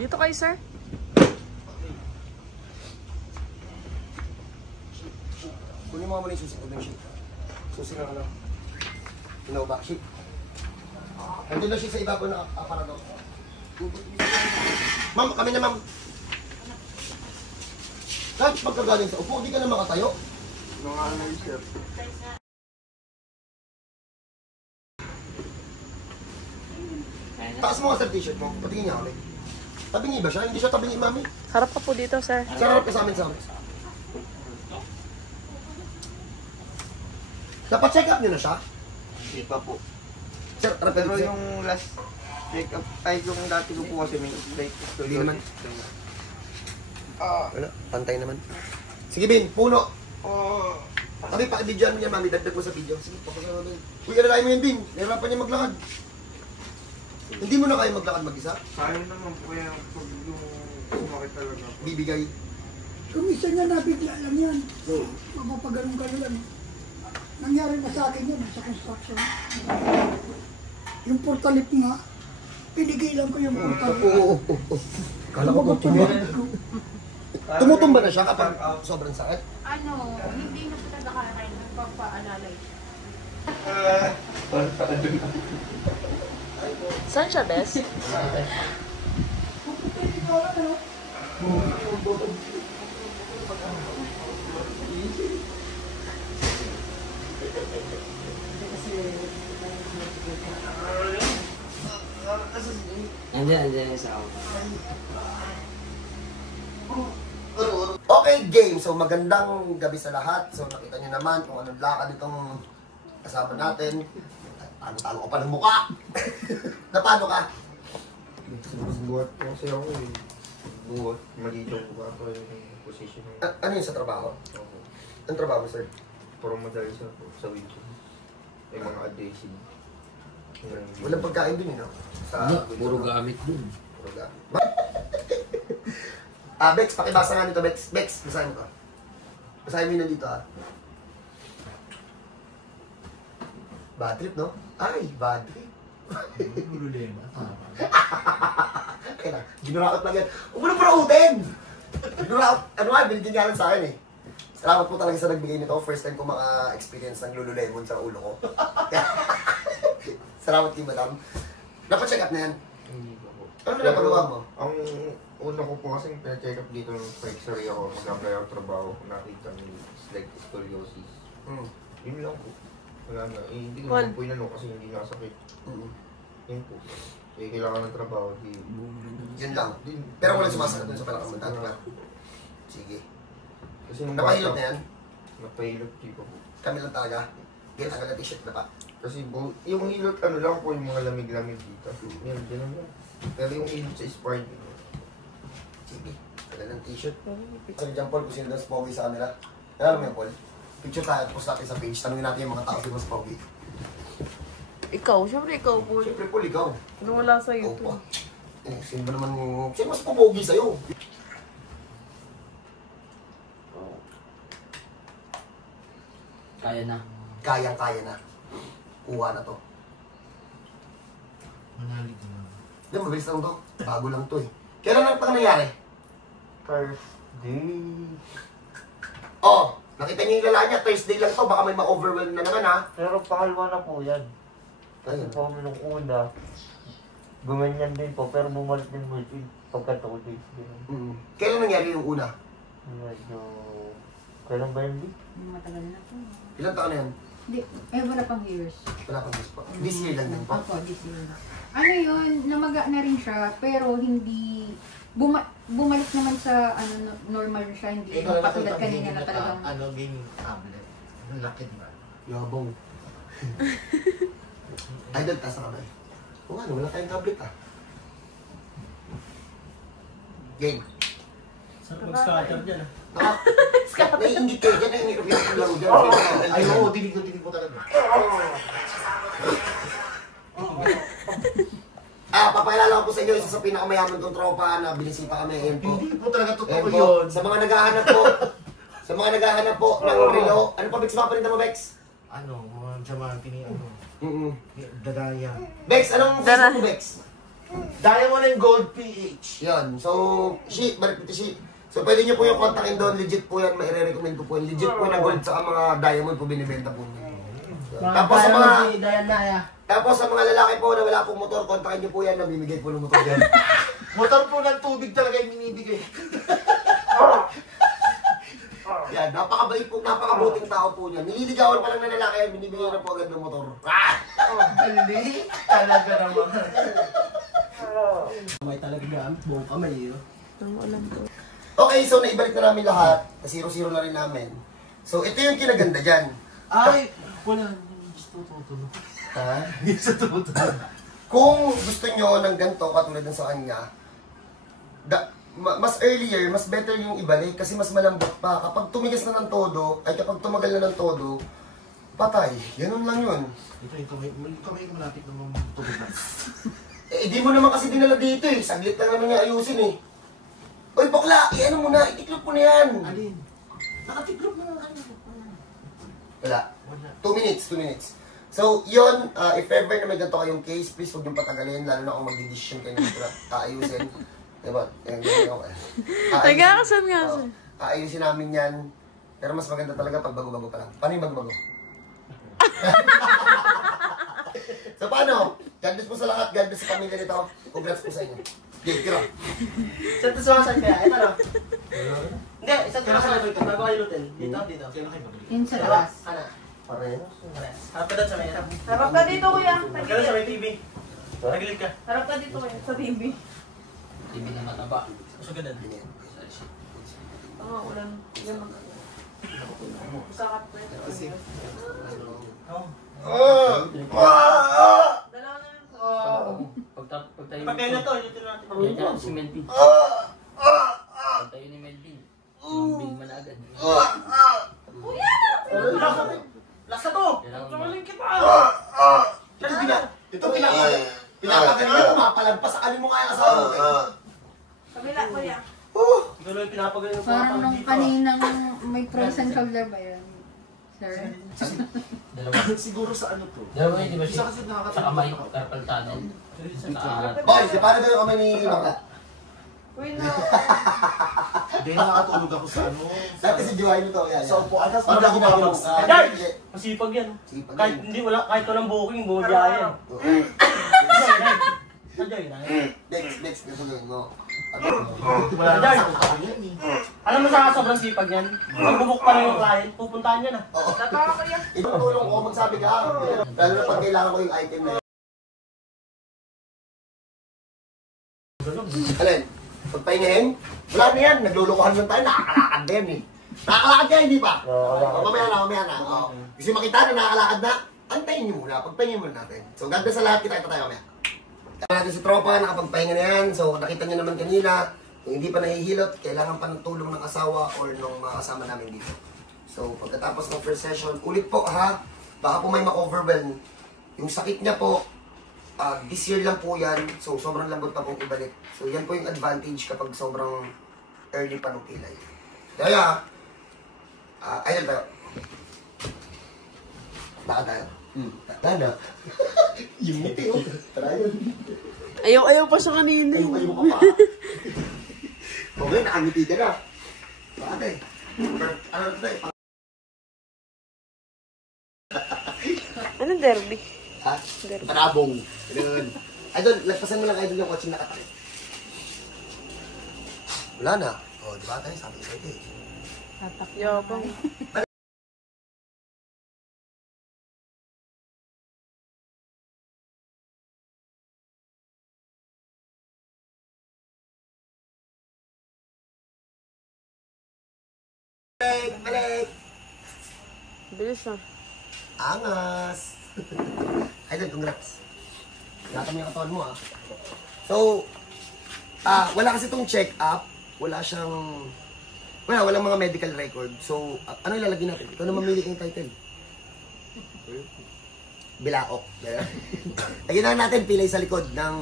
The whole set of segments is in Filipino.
Dito kayo, sir. Kunin mo muna yung susi ko ng sheet. Susi na ano. No back sheet. Andun na sheet sa iba po na aparador. Ma'am, kami na ma'am. Kahit pagkagaling sa upo, hindi ka na makatayo. Mga ano yung sir. Taas mo nga sir t-shirt mo. Patingin niya kami. Tabingi ba siya? Hindi siya tabingi, mami. Harap ka po dito, sir. Sir, harap ka sa amin, sir. Dapat check up niyo na siya? Hindi pa po. Sir, Pero yung last check up, ay yung dati ko po kasi may like Hindi naman. Wala, pantay naman. Sige, Bin, puno. Kami, pa-videoan mo niya, mami. Dagdag mo sa video. Sige, pakasama mo. Uy, alalain mo yun, Bin. Nahirapan niya maglakad. Hindi mo na kayo maglakad mag-isa? sayang naman po yan pag yung sumakit talaga po. Bibigay. Kumisa niya nabigla lang yan. Mapapaganong ka lang. Nangyari na sa akin yun, sa construction. Yung portalip nga, pinigilan ko yung portalip. Oo. Kala ko po, tumutumba na siya kapag sobrang sakit. Ano, hindi na sila nakakain ng pagpaalalay. Saan siya, Bes? Andiyan sa ako. Okay, game. So, magandang gabi sa lahat. So, nakita niyo naman kung anong lakad itong kasama natin. Tago-tago ka pa ng mukha. Napano ka? Buhat po kasi ako eh. Buhat. Malito po ba ito yung position ng Ano yun sa trabaho? ako. Ang trabaho mo, sir? Pero madali sa po sa weekend. May mga adhesive. Walang pagkain dun, no? Puro gamit dun. Puro gamit. Bex, pakibasa nga nito, Bex. Bex, basahin mo to. Basahin mo yun nandito, Bad trip, no? Ay, bad trip. Kaya na, ginuraot lang yan. Huwag mo na parautin! Ginuraot, ano nga, binitingalan sa akin eh. Salamat po talaga sa nagbigay nito. First time ko maka-experience ng Lululemon sa ulo ko. Salamat kay madam. Napacheck up na yan. Hindi pa po. Ano na napagawa mo? Ang una ko po kasi pina-check up dito ng x-ray ako. Mag-apply ako trabaho. Nakita may like scoliosis. Yun lang po. Wala na. Eh, hindi ko naman po inano kasi hindi nasakit. Yun po. Eh, kailangan ng trabaho. Yun lang. Pero walang sumasakit dun sa palakamang dati ka. Sige. Kasi nung Napahilot na yan? Napahilot dito po. Kami lang talaga. Get ang t-shirt na pa. Kasi yung hilot ano lang po yung mga lamig-lamig dito. Yan, ganun lang. Pero yung hilot sa spine. Sige. Tagal ng t-shirt. Sabi dyan, Paul, kung sino daw Pogi sa kanila. Alam mo yan, Paul? Picture tayo, post natin sa page. Tanungin natin yung mga tao si Mas Pogi. Ikaw, syempre ikaw po. Siyempre, Paul, ikaw. Ano wala sa'yo Ikaw to? pa. Sino ba naman yung... Sino mas Pogi sa'yo? Kaya na. Kayang-kaya na. Kuha na to. Manalig na. Hindi, mabilis lang to. Bago lang to eh. Kailan na pang nangyari? Thursday. Oh, nakita niyo yung lala niya. Thursday lang to. Baka may ma-overwhelm na naman ha. Pero pangalawa na po yan. Kasi Ayun. po nung una, gumanyan din po, pero bumalik din mo yung pagka 2 days din. Kailan nangyari yung una? Medyo... Kailan ba yun, Di? Matagal na po. Ilang taon na yan? Hindi, wala pang years. Wala pang gusto pa. This year lang din pa. Opo, this year na. Ano yun, namaga na rin siya, pero hindi... bumalik naman sa ano normal siya, hindi yung katulad kanina na talagang... Ano, gaming tablet. Ang laki ba? Yabong. Idol, taas na kamay. O nga, wala tayong tablet ah. Game. Saan mag-scatter dyan? Naiingit kayo dyan, naiingit yung laro dyan. Ay, oo, dinig ko talaga. Papakilala ko po sa inyo, isa sa pinakamayaman kong tropa na binisita kami. Ayan po. Hindi po talaga totoo Ayan po. yun. Sa mga naghahanap po, ng relo. Ano pa, Bex, mapalinda mo, Bex? Ano, mga diamante ni ano. Mm-mm. Dadaya. Bex, anong Facebook mo, Bex? Daya mo na yung gold PH. Yan. So, balik dito si. So, pwede niyo po yung kontakin doon. Legit po yan. Maire-recommend ko po yan. Legit po na gold sa mga diamond po binibenta po. Tapos sa mga... Tapos sa mga lalaki po na wala pong motor, kontakin niyo po yan. Namimigay po ng motor yan. Motor po ng tubig talaga yung minibigay. Yan. Napakabait po. Napakabuting tao po niya. Nililigawan pa lang na lalaki yan. Binibigay na po agad ng motor. Dali. Talaga naman. May talaga gamit, buong kamay yun. Ang alam ko. Okay, so naibalik na namin lahat. Na 0-0 na rin namin. So, ito yung kinaganda dyan. Ay! Wala. Gusto tutulog. Ha? Gusto tutulog. Kung gusto nyo ng ganito, katulad ng sa kanya, mas earlier, mas better yung ibalik kasi mas malambot pa. Kapag tumigas na ng todo, ay kapag tumagal na ng todo, patay. Ganun lang yun. Ito yung kamay ko malapit na tubig na. Eh, di mo naman kasi dinala dito eh. Saglit lang naman niya ayusin eh. Oy, bakla! Ano mo na? Itiklop mo na yan. Alin? Nakatiklop na nga. Wala. 2 minutes, 2 minutes. So, yun, if ever na may ganito kayong case, please huwag yung patagalin, lalo na kung mag-decision kayo na aayusin. Diba? Nagkakasan nga siya. Aayusin namin yan. Pero mas maganda talaga pag bago-bago pa lang. Paano yung bago-bago? So, paano? God bless po sa lahat. God bless sa pamilya nito. Congrats po sa inyo. Okay, kira. Saan ito sumasan kaya? Ito na. Hindi, isang ito na ito. Bago kayo lutin. Dito, dito. Yun sa labas. Ana. Parehas. Harap ka doon sa may harap. Harap ka dito, kuya. Harap ka doon sa may TV. Tagilid ka. Harap ka dito, kuya. Sa TV. TV na mataba. Gusto ka doon. Oo, ulan. Yan mag... Sakap ko yun. Dalawa na yun. Pagtayo Pagkain na to, ito natin. Yan si Melvin. Pagtayo ni Melvin. Bilma na agad. Lasa to! Yan ang Tumaling kita! Ito pinapagaling mo, mapalagpas sa kanin mo kaya asawa mo. Kabila, kuya. Ito lang yung pinapagaling ng Parang nung kaninang may frozen shoulder ba yun? Sir? Dalawa. Siguro sa ano to? Dalawa yun, di ba Isa siya? kasi Sa nakakatawa. kamay, carpal tunnel. Sa Boy, di paano daw kami ni Bangka? Uy, no. Hindi nakakatulog ako sa ano. Dati si Jiwain ito. Sa upuan. Tapos Paano pag ako ginagawa? mabagsak. Guard! Masipag yan. Sipag Kahit yan. hindi wala, kahit walang booking, bumabaya yan. Sajay, Next, ito gawin mo. Wala na sa upuan yan eh. Alam mo sa sobrang sipag yan? Pag bubuk pa lang yung client, pupuntahan yan ah. Tatawa ka, kuya. Itutulong ko magsabi ka. Lalo na pag kailangan ko yung item na yun. Alin? Pagpahingahin? Wala na yan. Naglulukuhan lang tayo. Nakakalakad na yan eh. Nakakalakad ka, hindi pa? Mamaya na. Kasi makita na nakakalakad na, antayin nyo muna. Pagpahingin muna natin. So, ganda sa lahat. Kita tayo mamaya. Kita natin si Tropa. Nakapagpahinga na yan. So, nakita nyo naman kanina. Kung hindi pa nahihilot, kailangan pa ng tulong ng asawa or ng mga kasama namin dito. So, pagkatapos ng first session, ulit po ha. Baka po may ma-overwhelm. Yung sakit niya po, this year lang po yan. So, sobrang lambot pa pong ibalik. So, yan po yung advantage kapag sobrang early pa ng pilay. Kaya, ayun tayo. Baka tayo. Tana. Yung ngiti, oh. Tara yun. Ayaw pa siya kanina. Ayaw ka pa. Okay, nakangiti ka na. Baka tayo. Ano tayo? Anong derby? Ha? Tarabong. Ganun. Idol, lagpasan mo lang idol yung coaching nakatakit. Wala na. O, di ba tayo? Sabi ko sa'yo eh. Yabang. Balik! Bilis ah. Angas! Idol, congrats. Nakata mo yung katawan mo ah. So, wala kasi itong check-up. Wala siyang... walang mga medical record. So, ano ilalagay natin? Ito na mamili kong title. Bilaok. Lagyan na natin pilay sa likod ng...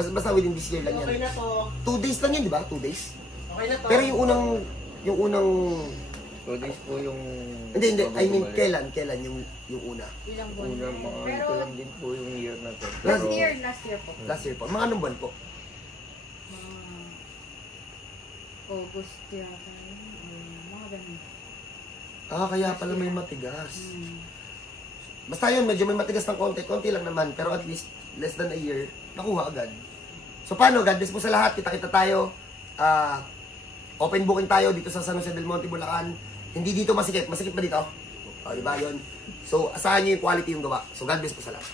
Basta within this year lang Okay yan. na to. 2 days lang yan, di ba? 2 days? Okay na to. Pero yung unang 2 days po yung... Hindi. I mean, kailan yung una? Ilang buwan Una, na. mga Pero ito lang din po yung year na to. last year po. Last year po. Mga anong buwan po? August yata. Mga ganun. Kaya pala may matigas. Basta yun, medyo may matigas ng konti lang naman. Pero at least, less than a year, nakuha agad. So paano, God bless po sa lahat. Kita-kita tayo. Open booking tayo dito sa San Jose del Monte, Bulacan. Hindi dito masikip. Masikip ba dito? Diba yun? So, asahan nyo yung quality yung gawa. So, God bless po sa lahat.